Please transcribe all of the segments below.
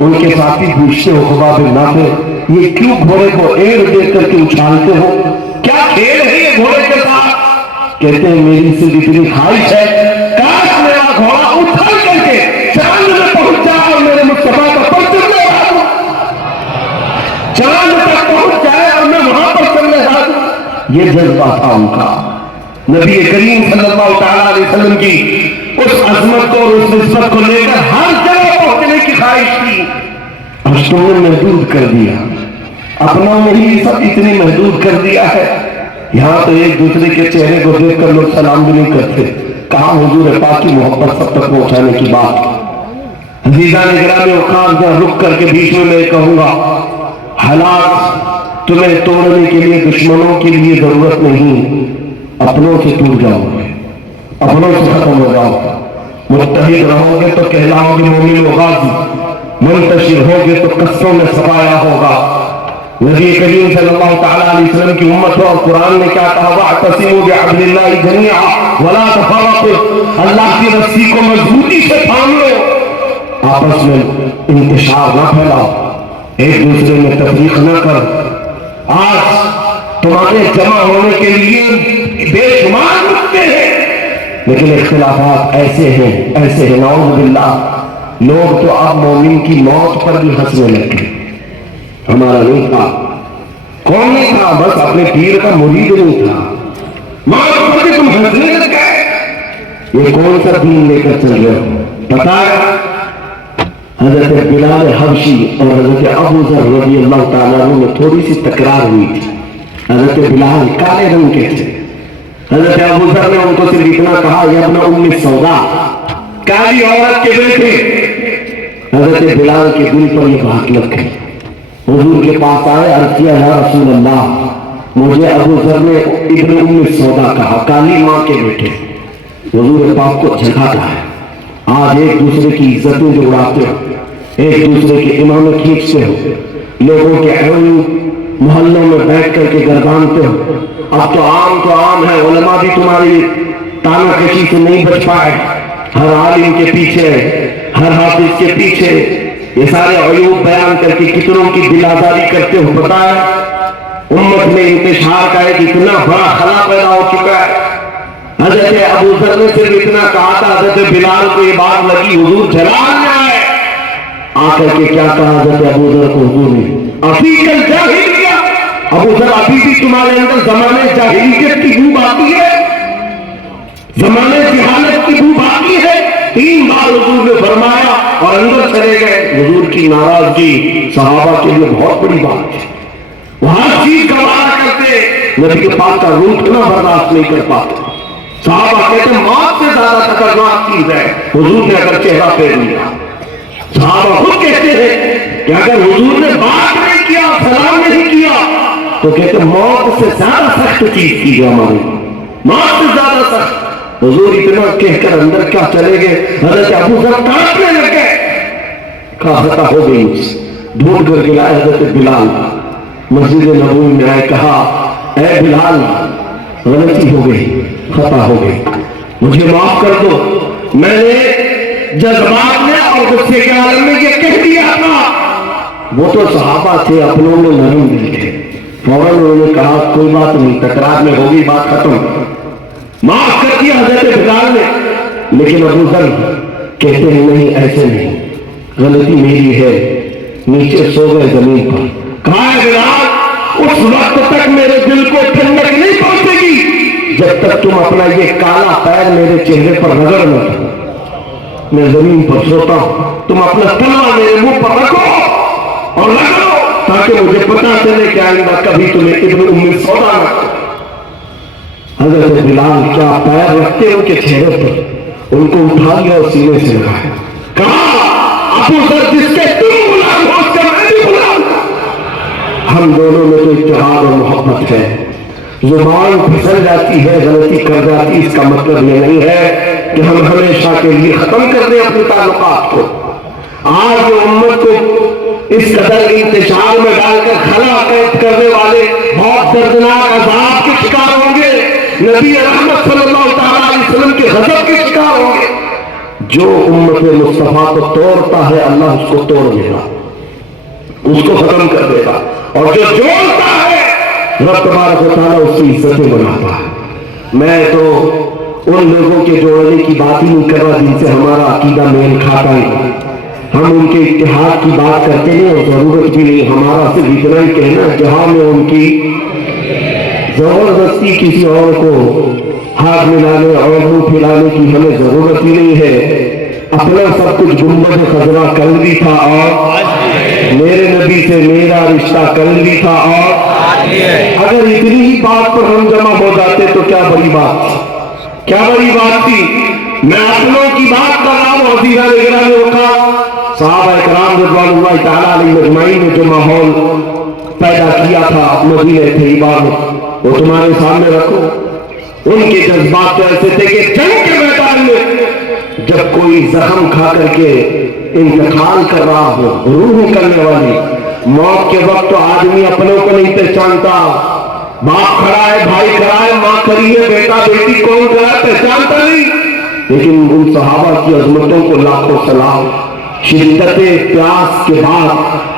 ان کے ساتھی پوچھتے ہو خباب بن نافع یہ کیوں گھوڑے کو ایڑ دے کر کے اچھالتے ہو؟ کیا کھیل ہے یہ گھوڑے کے ساتھ؟ کہتے ہیں میری صرف اتنی خواہش ہے کاش میرا گھوڑا اچھال کر کے چاند میں پہنچ جائے اور میرے مصطفیٰ کا پرچم لہرا دوں، چاند تک پہنچ جائے اور میں وہاں پرچم لہرا دوں۔ یہ جذبہ تھا ان کا۔ نبی کریم صلی اللہ تعالیٰ علیہ وسلم کی اس عظمت کو اور اس نسبت کو لے کر ہر جگہ پہنچنے کی خواہش تھی۔ آج تم نے محدود کر دیا، اپنا نہیں سب اتنی محدود کر دیا ہے، یہاں تو ایک دوسرے کے چہرے کو دیکھ کر لوگ سلام بھی نہیں کرتے، کہاں حضور پاک کی محبت سب تک پہنچانے کی بات۔ عزیزان گرامی اوقات جہاں رک کر کے بیچ میں کہوں گا، حالات تمہیں توڑنے کے لیے دشمنوں کے لیے ضرورت نہیں، اپنوں سے ٹوٹ جاؤ گے، اپنوں سے ختم ہو جاؤ، متحد رہو گے تو کہلاؤ گے مومن و غازی، منتشر ہوگے تو قصوں میں سفایا ہوگا۔ نبی کریم صلی اللہ تعالیٰ علیہ وسلم کی امت اور قرآن نے کیا کہا؟ وَاعْتَصِمُوا بِحَبْلِ اللَّهِ جَمِيعًا وَلَا تَفَرَّقُوا، اللہ کی رسی کو مضبوطی سے تھام لو، آپس میں انتشار نہ پھیلاؤ، ایک دوسرے میں تفریق نہ کر۔ آج تمہارے جمع ہونے کے لیے بے شمار نقطے ہیں، لیکن اختلافات ایسے ہیں نعوذ باللہ، لوگ تو اب مومن کی موت پر بھی ہنسنے لگے۔ ہمارا نہیں تھا، کون نہیں تھا؟ بس اپنے پیر کا مرید نہیں تھا، موت پر بھی تم ہنسنے لگ گئے۔ یہ کون سا دین لے کر چل رہے ہو؟ پتا ہے حضرت بلال حبشی اور حضرت ابو ذر رضی اللہ تعالیٰ عنہ میں تھوڑی سی تکرار ہوئی تھی۔ حضرت بلال کالے رنگ کے تھے، حضرت ابو ذر نے ان کو صرف اتنا کہا یا ابن ام سودا، کالی عورت کے بیٹے۔ حضرت بلال کے دل پر یہ بات لگ گئی، حضور کے پاس آئے، عرض کیا یا رسول اللہ مجھے ابو ذر نے ابن ام سودا کہا، کالی ماں کے بیٹے۔ حضور پاک کو جھکاتا ہے، آج ایک دوسرے کی عزتیں جو اڑاتے ہو، ایک دوسرے کے امامیں کھینچتے ہو، لوگوں کے عیون محلوں میں بیٹھ کر کے گردانتے ہو۔ اب تو عام ہے، علماء بھی تمہاری تانا کشی سے نہیں بچ پائے، ہر عالم کے پیچھے، ہر حافظ کے پیچھے یہ سارے عیوب بیان کر کے کتنوں کی دل آزاری کرتے ہو۔ پتہ ہے امت میں انتشار کا ایک اتنا بڑا خلا پیدا ہو چکا ہے۔ حضرت ابو ذر نے صرف اتنا کہا تھا، حضرت بلال کو یہ بات لگی، حضور جلال میں آئے، آ کر کے کیا کہا حضرت ابو ذر کو؟ حضور نے افیق الجاہلیہ، ابو ذر ابھی بھی تمہارے اندر زمانے جاہلیت کی بو باقی ہے، زمانے جہالت کی بو باقی ہے۔ 3 بار حضور نے فرمایا اور اندر چلے گئے۔ حضور کی ناراضگی صحابہ کے لیے بہت بڑی بات ہے، وہ ہر چیز کا وعدہ کرتے، نبی کے پاس کا روٹنا برداشت نہیں کر پاتے۔ صحابہ کہتے ہیں موت سے زیادہ خطرناک چیز ہے، حضور نے اگر چہرہ پھیر لیا۔ صحابہ خود کہتے ہیں کہ اگر حضور نے بات نہیں کیا، سلام نہیں کیا، تو کہتے ہیں موت سے زیادہ سخت چیز کی ہے ہماری، موت سے زیادہ سخت۔ حضور اتنا کہہ کر اندر کیا چلے گئے، حضرت ابو ذر کانپنے لگے، کہا خطا ہو گئی مجھ سے۔ ڈھونڈ کر کے لائے حضرت بلال، مسجد نبوی میں آئے، کہا اے بلال غلطی ہو گئی، خطا ہو گئی، مجھے معاف کر دو، میں نے جذبات میں اور غصے کے عالم میں یہ کہہ دیا تھا۔ وہ تو صحابہ تھے، اپنوں میں نرم دل تھے، فوراً انہوں نے کہا کوئی بات نہیں، تکرار میں ہوگی، بات ختم، معاف کر دیا حضرت بلال نے۔ لیکن ابو ذر کہتے ہیں نہیں، ایسے نہیں، غلطی میری ہے، نیچے سو گئے زمین پر۔ کہا ہے بلال اس وقت تک میرے دل کو ٹھنڈک نہیں پہنچے گی جب تک تم اپنا یہ کالا پیر میرے چہرے پر رگڑ نہ دو۔ میں زمین پر سوتا ہوں، تم اپنا تلوا میرے منہ پر رکھو اور رگڑو، تاکہ مجھے پتا چلے کہ آئندہ کبھی تمہیں ابن ام سودا نہ کرو۔ حضرت بلال کیا پیر رکھتے ان کے چہرے پر، ان کو اٹھا لیا اور سینے سے لگایا، کہا ابو ذر جس کے تم غلام ہو اس کا میں بھی غلام ہوں۔ ہم دونوں میں تو اتحاد اور محبت ہے۔ زبان پھسل جاتی ہے، غلطی کر جاتی، اس کا مطلب یہ نہیں ہے کہ ہم ہمیشہ کے لیے ختم کر دیں اپنے تعلقات کو۔ آج جو امت کو اس قدر انتشار میں ڈال کر خلا قید کرنے والے بہت دردناک عذاب کے شکار ہوں گے، نبی رحمت صلی اللہ تعالیٰ علیہ وسلم کے غضب کے شکار ہوں گے۔ جو امت مصطفیٰ کو توڑتا ہے اللہ اس کو توڑ دے گا, اس کو ختم کر دے گا, اور جو جوڑتا ہے رب تبارک و تعالیٰ اس کی عزتیں بناتا ہے. میں تو ان لوگوں کے جوڑنے کی بات ہی نہیں کر رہا جن سے ہمارا عقیدہ میل کھاتا ہے. ہم ان کے اتحاد کی بات کرتے ہیں اور ضرورت بھی نہیں. ہمارا صرف اتنا ہی کہنا جہاں میں ان کی زبردستی کسی اور کو ہاتھ ملانے اور منہ پھیلانے کی ہمیں ضرورت ہی نہیں ہے. اپنا سب کچھ گنبد خضرا کل بھی تھا اور میرے نبی سے میرا رشتہ کل بھی تھا, اور اگر اتنی ہی بات پر ہم جمع ہو جاتے تو کیا بڑی بات, کیا بڑی بات تھی. میں اپنوں کی بات کر رہا ہوں. حضیرہ نگران اوقات صحابہ اکرام رضوان اللہ تعالیٰ علیہ مجمعین نے جو ماحول پیدا کیا تھا مدینہ طیبہ میں, وہ تمہارے سامنے رکھو. ان کے جذبات تو ایسے تھے کہ جنگ کے میدان میں جب کوئی زخم کھا کر کے انتقال کر رہا ہو, روح نکلنے والی, موت کے وقت تو آدمی اپنوں کو نہیں پہچانتا. باپ کھڑا ہے, بھائی کھڑا ہے, ماں کھڑی ہے, بیٹا بیٹی کون کھڑا ہے پہچانتا نہیں. لیکن ان صحابہ کی عظمتوں کو لاکھوں سلام. شدت پیاس کے بعد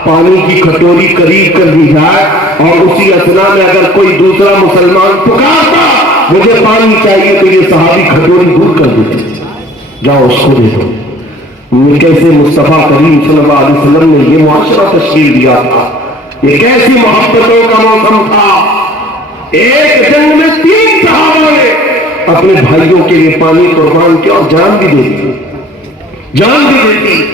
پانی کی کھٹوری قریب کر دی جائے اور اسی اثنا میں اگر کوئی دوسرا مسلمان پکارتا مجھے پانی چاہیے تو یہ صحابی کھٹوری دور کر دیتے, جاؤ اس کو دے دو. کیسے مصطفیٰ کریم صلی اللہ علیہ وسلم نے یہ معاشرہ تشکیل دیا تھا. یہ کیسی محبتوں کا موسم تھا. ایک جنگ میں 3 صحابہ نے اپنے بھائیوں کے لیے پانی قربان کیا اور جان بھی دے دی, جان بھی دیتی.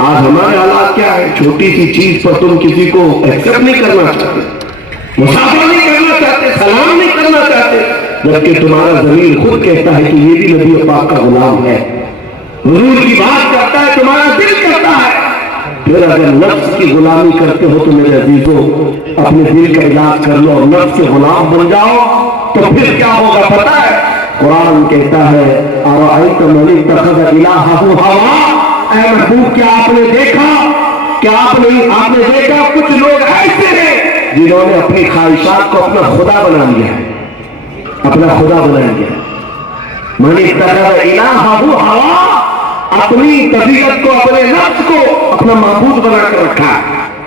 آج ہمارے حالات کیا ہے, چھوٹی سی چیز پر تم کسی کو ایکسپٹ نہیں کرنا چاہتے, مسافر نہیں کرنا چاہتے, سلام نہیں کرنا چاہتے, جبکہ تمہارا ضمیر خود کہتا ہے کہ یہ بھی نبی پاک کا غلام ہے. حضور کی بات کرتا ہے, تمہارا دل کرتا ہے. پھر اگر نفس کی غلامی کرتے ہو تو میرے عزیزوں اپنے دل کا علاج کر لو اور نفس کے غلام بن جاؤ تو پھر کیا ہوگا پتا ہے. قرآن کہتا ہے ارأیت من اتخذ الہہ ہوا, اے محبوب کیا آپ نے دیکھا, کیا آپ نے دیکھا کچھ لوگ ایسے ہیں جنہوں نے اپنی خواہشات کو اپنا خدا بنا لیا ہے, اپنا خدا بنا لیا. من اتخذ الہہ ہوا, اپنی طبیعت کو اپنے نفس کو اپنا معبود بنا کر رکھا.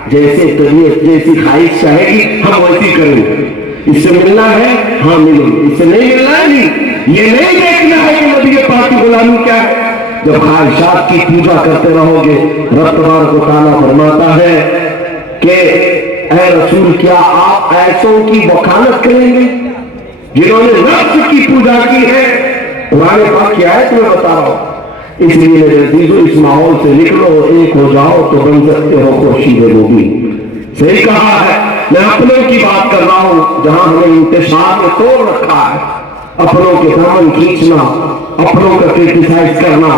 جیسے طبیعت جیسی خواہش چاہے گی ہم ویسی کریں گے. اس سے ملنا ہے ہاں ملیں, اس سے نہیں ملنا ہے نہیں. یہ نہیں دیکھنا ہے کہ نبی پاک کی غلامی کیا ہے. جب خواہشات کی پوجا کرتے رہو گے رب تبارک و تعالیٰ فرماتا ہے کہ اے رسول کیا آپ ایسوں کی وکالت کریں گے جنہوں نے نفس کی پوجا کی ہے. قرآن پاک کی آیت میں بتا رہا ہوں. اس لیے میرے عزیزوں اس ماحول سے نکلو, ایک ہو جاؤ تو بن سکتے ہو خورشید نبی. صحیح کہا ہے. میں اپنوں کی بات کر رہا ہوں جہاں ہمیں انتشار میں توڑ رکھا ہے. اپنوں کے دامن کھینچنا, اپنوں کا کرٹیسائز کرنا,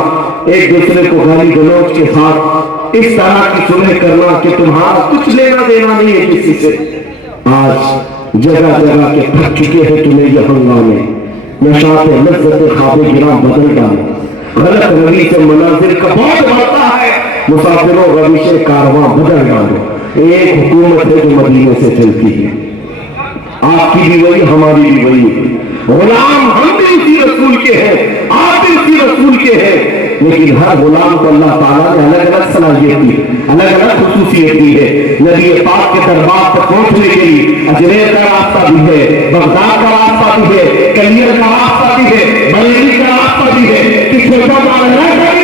ایک دوسرے کو گالی گلوچ کے ساتھ اس طرح کی صلح کرنا کہ تمہارا کچھ لینا دینا نہیں ہے کسی سے. آج جگہ جگہ کے پھٹ چکے ہیں تمہیں یہ ہنگامے. نشاط لذت خواب گراں بدل ڈالے, غلط روی سے مناظر کا بہت بڑھتا ہے, مسافروں روش کارواں بدل ڈالو. ایک حکومت ہے جو مدینے سے چلتی ہے, آپ کی بھی وہی ہماری بھی وہی. غلام ہم بھی اسی رسول کے ہیں, آپ بھی اسی رسول کے ہیں, لیکن ہر غلام کو اللہ تعالیٰ نے الگ الگ صلاحیت دی, الگ الگ خصوصیت دی ہے. نبی پاک کے دربار تک پہنچنے کے لیے اجمیر کا راستہ بھی ہے, بغداد کا راستہ بھی ہے, کلیر کا راستہ بھی ہے, بریلی کا راستہ بھی ہے, کشمیر کا راستہ ہے.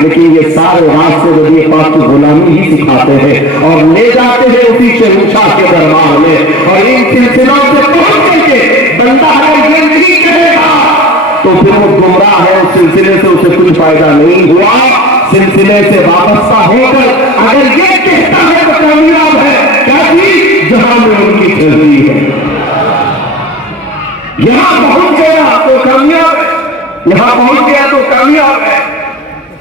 لیکن یہ سارے راستے نبی پاک کی غلامی ہی سکھاتے ہیں اور لے جاتے ہیں اسی شہنشاہ کے دربار میں. اور ان سلسلوں سے پہنچ کر کے بندہ اگر یہ نہیں کہے گا تو پھر وہ گمراہ ہے, اس سلسلے سے اسے کچھ فائدہ نہیں ہوا. سلسلے سے وابستہ ہو کر اگر یہ کہتا ہے تو کامیاب ہے. کیا چیز جہاں میں ان کی چل رہی ہے, یہاں پہنچ گیا تو کامیاب ہے, یہاں پہنچ گیا تو کامیاب ہے.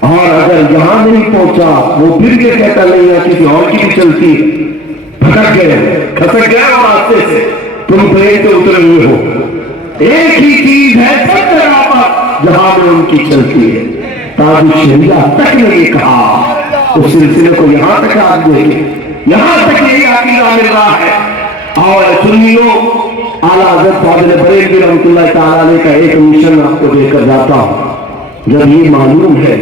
اور اگر یہاں نہیں پہنچا وہ پھر یہ کہتا نہیں ہے کسی اور کی بھی چلتی ہے. بھٹک گئے, کھسک گئے اور راستے سے تم پلین سے اترے ہوئے ہو. ایک ہی چیز ہے سب جگہ پر جہاں میں ان کی چلتی ہے. تاج شریعہ تک نے یہ کہا, اس سلسلے کو یہاں تک آج دیں گے, یہاں تک یہی عقیدہ مل رہا ہے. اور سنیوں اعلیٰ حضرت فاضل بریلوی رحمۃ اللہ تعالیٰ علیہ کا ایک مشن آپ کو دے کر جاتا ہوں. جب یہ معلوم ہے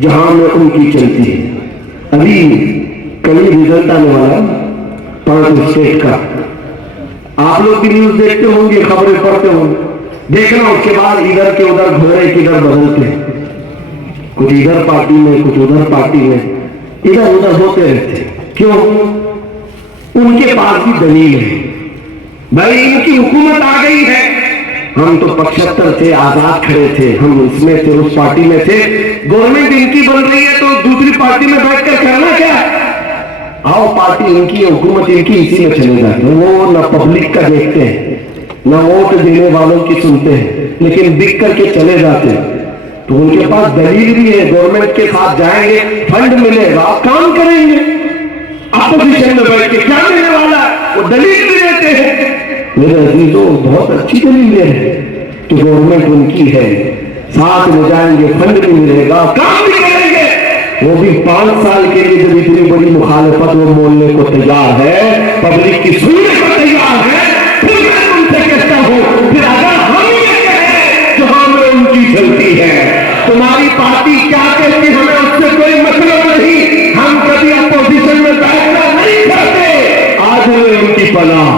جہاں میں ان کی چلتی ہے. ابھی کل رزلٹ آنے والا 5 اسٹیٹ کا. آپ لوگ بھی نیوز دیکھتے ہوں گے, خبریں پڑھتے ہوں گے. دیکھنا اس کے بعد ادھر کے ادھر گھوڑے کدھر بدلتے ہیں, کچھ ادھر پارٹی میں کچھ ادھر پارٹی میں, ادھر ادھر ہوتے رہتے. کیوں؟ ان کے پاس بھی دلیل ہے. بھائی ان کی حکومت آ گئی ہے, ہم تو 75 تھے, آزاد کھڑے تھے, ہم اس میں تھے, اس پارٹی میں تھے. گورنمنٹ ان کی بن رہی ہے تو دوسری پارٹی میں بیٹھ کر کرنا کیا ہے؟ آؤ پارٹی ان کی, حکومت ان کی, اسی میں چلے جاتے ہیں. وہ نہ پبلک کا دیکھتے ہیں نہ ووٹ دینے والوں کی سنتے ہیں, لیکن بک کر کے چلے جاتے ہیں. تو ان کے پاس دلیل بھی ہے, گورنمنٹ کے ساتھ جائیں گے, فنڈ ملے گا, کام کریں گے. اپوزیشن میں بیٹھ کے کیا ملنے والا ہے, وہ دلیل بھی دیتے ہیں. میرے عزیزوں, بہت اچھی دلیل ہے کہ گورنمنٹ ان کی ہے, ساتھ میں جائیں گے, فنڈ بھی ملے گا, کام بھی کریں گے. وہ بھی 5 سال کے لیے جب اتنی بڑی مخالفت وہ بولنے کو تیار ہے, پبلک کی سننے کو تیار ہے, پھر میں ان سے کہتا ہوں, پھر اگر ہم یہ کہیں جو ہمیں ان کی چلتی ہے, تمہاری پارٹی کیا کہتی, ہمیں اس سے کوئی مطلب نہیں, ہم کبھی اپوزیشن میں بیٹھنا نہیں چاہتے. آج ہمیں ان کی پناہ,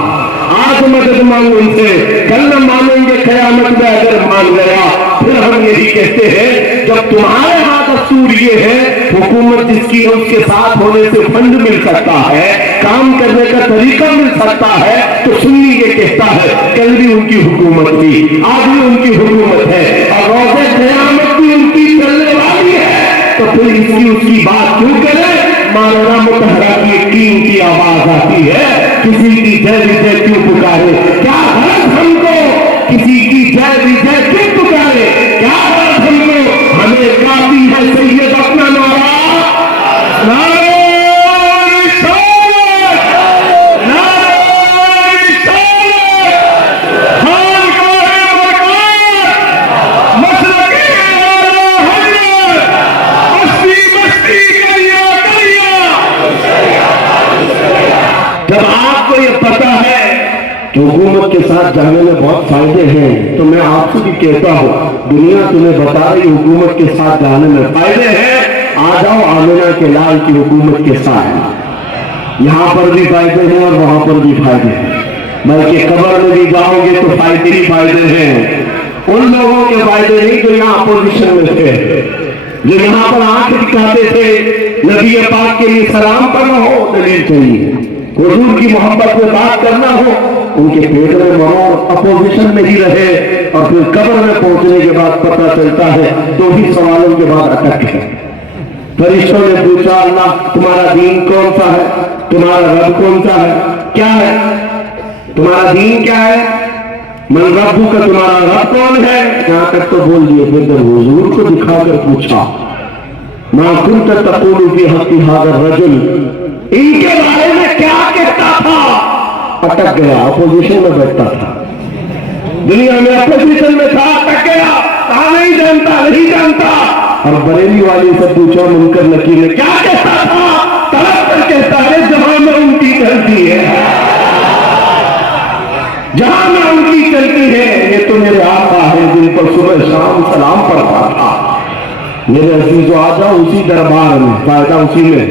آج مدد مانگو ان سے, کل نہ مانیں گے قیامت میں اگر مان گیا. پھر ہم یہی کہتے ہیں جب تمہارے ہاں دستور یہ ہے, حکومت جس کی اس کے ساتھ ہونے سے فنڈ مل سکتا ہے, کام کرنے کا طریقہ مل سکتا ہے, تو سنی یہ کہتا ہے کل بھی ان کی حکومت تھی, آج بھی ان کی حکومت ہے, اور روز قیامت بھی ان کی چلنے والی ہے. تو پھر اس کی بات کیوں کرے؟ مولانا مطہرہ کی ایک ٹیم کی آواز آتی ہے, کسی کی جے وجے کیوں پکارے, کیا غرض ہم کو کسی کی جے وجے کیوں پکارے, کیا غرض ہم کو, ہمیں کافی ہے سید اپنا نعرہ, نعرہ رسالت, نعرہ رسالت, خانقاہ مکان, مسلک اعلیٰ حضرت, بستی بستی کریا کریا. جب آپ کو یہ پتا ہے کہ حکومت کے ساتھ جانے میں بہت فائدے ہیں, تو میں آپ سے بھی کہتا ہوں, دنیا تمہیں بتا رہی حکومت کے ساتھ جانے میں فائدے ہیں, آ جاؤ آمنہ کے لال کی حکومت کے ساتھ. یہاں پر بھی فائدے ہیں اور وہاں پر بھی فائدے ہیں, بلکہ قبر میں بھی جاؤ گے تو فائدے ہی فائدے ہیں. ان لوگوں کے فائدے نہیں جو یہاں اپوزیشن میں تھے, جو یہاں پر آنکھ دکھاتے تھے, نبی پاک کے لیے سلام کرنا ہو دلیل چاہیے, حضور کی محبت میں بات کرنا ہو, ان کے پیٹ میں مرو, اپوزیشن میں ہی رہے, اور پھر قبر میں پہنچنے کے بعد پتہ چلتا ہے 2 ہی سوالوں کے بعد اٹک ہے. فرشتوں نے پوچھا, اللہ تمہارا دین کون سا ہے, تمہارا رب کون سا ہے, کیا ہے تمہارا دین, کیا ہے, من ربو کا, تمہارا رب کون ہے, یہاں تک تو بول دیے. پھر جب حضور کو دکھا کر پوچھا, ما کنت تقول فی حق ھذا الرجل, ان کے بارے میں کیا کہتا تھا, اٹک گیا. اپوزیشن میں بیٹھتا تھا, دنیا میں اپوزیشن میں تھا, اٹک گیا, کہا نہیں جانتا, نہیں جانتا. اور بریلی والی سے پوچھا منکر نکیر نے کیا کہتا تھا, طرف پر کہتا ہے جہاں میں ان کی چلتی ہے, جہاں میں ان کی چلتی ہے. یہ تو میرے آقا ہے جن پر صبح شام سلام پڑھتا تھا. میرے عزیزو, آ جاؤ اسی دربار میں, فائدہ اسی میں,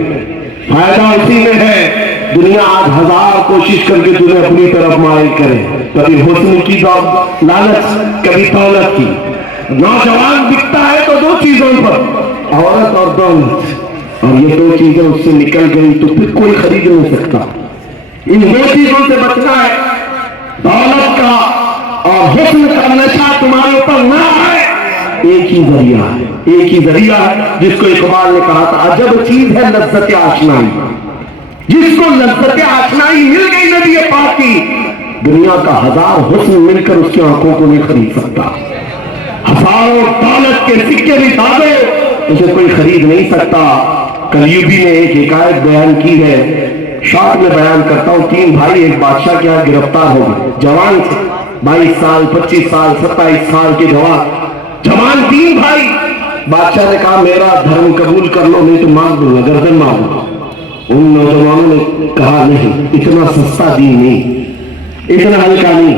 فائدہ اسی میں ہے. دنیا آج 1000 کوشش کر کے تمہیں اپنی طرف مائل کرے, کبھی حسن کی لالچ, کبھی دولت کی. نوجوان بکتا ہے تو 2 چیزوں پر, عورت اور دولت, اور یہ 2 چیزیں اس سے نکل گئی تو پھر کوئی خرید نہیں سکتا. ان 2 چیزوں سے بچنا ہے, دولت کا اور حسن کا نشہ تمہارے اوپر نہ آئے. ایک ہی ذریعہ ہے, ایک ہی ذریعہ ہے, جس کو اقبال نے کہا تھا عجب چیز ہے لذت آشنائی. جس کو لذت آشنائی مل گئی نبی پاک کی, دنیا کا 1000 حسن مل کر اس کی آنکھوں کو نہیں خرید سکتا. 1000 دولت کے سکے بھی دھاگے, اسے کوئی خرید نہیں سکتا. کلیوبی نے ایک حکایت بیان کی ہے, شارٹ میں بیان کرتا ہوں. 3 بھائی ایک بادشاہ کے یہاں گرفتار ہو گئے, جوان تھے, 22 سال 25 سال 27 سال کے جوان 3 بھائی. بادشاہ نے کہا میرا دھرم قبول کر لو, نہیں تو مار دوں گا, گردن مار دوں گا. ان نوجوانوں نے کہا نہیں, اتنا سستا دین نہیں, اتنا ہلکا نہیں,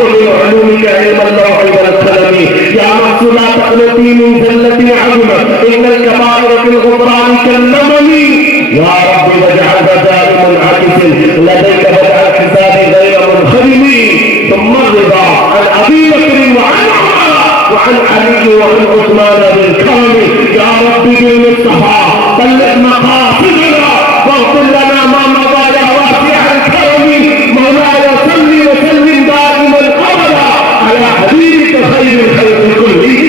ومن علومك علم اللوح والقلم يا نفس لا تقنطي من ذلة عظمة إن الكبائر في الغفران كالنمل يا رب واجعل بدال منعكس لديك بدء الحساب غير منخرم ثم الرضا عن أبي بكر وعن عمر وعن علي وعن عثمان بالكرم يا رب بالمصطفى بلغ مقاصدنا واغفر لنا ما مضى يا واسع الكرم مولاي صل وسلم دائما ابدا على حبيبك خير الخلق كلهم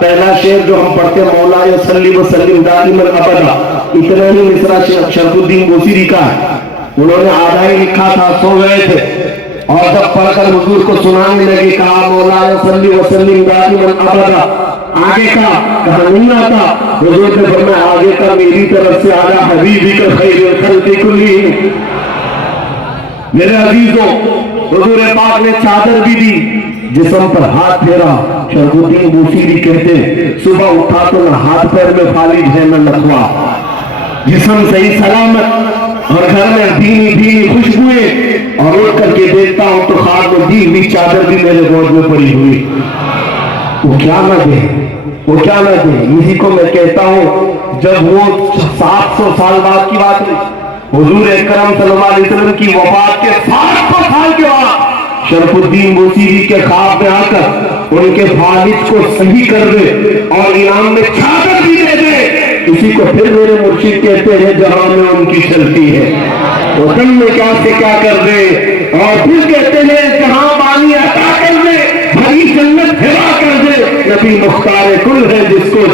پہلا شعر جو ہم پڑھتے مولا صلی وسلم دائما ابدا، اتنا ہی مصرع شرف الدین بوصیری کا ہے. انہوں نے آدھا ہی لکھا تھا، سو گئے تھے، اور جب پڑھ کر حضور کو سنانے لگے کہا مولا صلی وسلم دائما ابدا. آگے کا کہا نہیں آتا. حضور نے فرمایا آگے کا میری طرف سے آجا حبیبی کا خیر الخلق کلہم. میرے عزیزوں، حضور پاک نے چادر بھی دی، جسم پر ہاتھ پھیرا. شرف الدین بوصیری کہتے ہیں صبح اٹھا تو نہ ہاتھ پیر میں فالج ہے نہ لکوا، جسم صحیح سلامت اور گھر میں بھینی بھینی خوشبوئیں، اور اٹھ کر کے دیکھتا ہوں تو خواب میں دی ہوئی چادر بھی میرے گود میں پڑی ہوئی. وہ کیا نہ دے، وہ کیا نہ دے. اسی کو میں کہتا ہوں جب وہ 700 سال بعد کی بات ہے، حضور اکرم صلی اللہ علیہ وسلم کی وفات کے 700 سال کے بعد شرف الدین بوصیری کے خواب میں آ کر ان کے فالج کو صحیح کر دے اور انعام میں چادر بھی دے دے. اسی کو پھر میرے مرشد کہتے ہیں جہاں میں ان کی چلتی ہے وطن میں کیا سے کیا کر دے. اور پھر کہتے ہیں جہاں بانی عطا کر دے، بھری جنت ہوا کر دے. نبی مختار کل ہے جس کو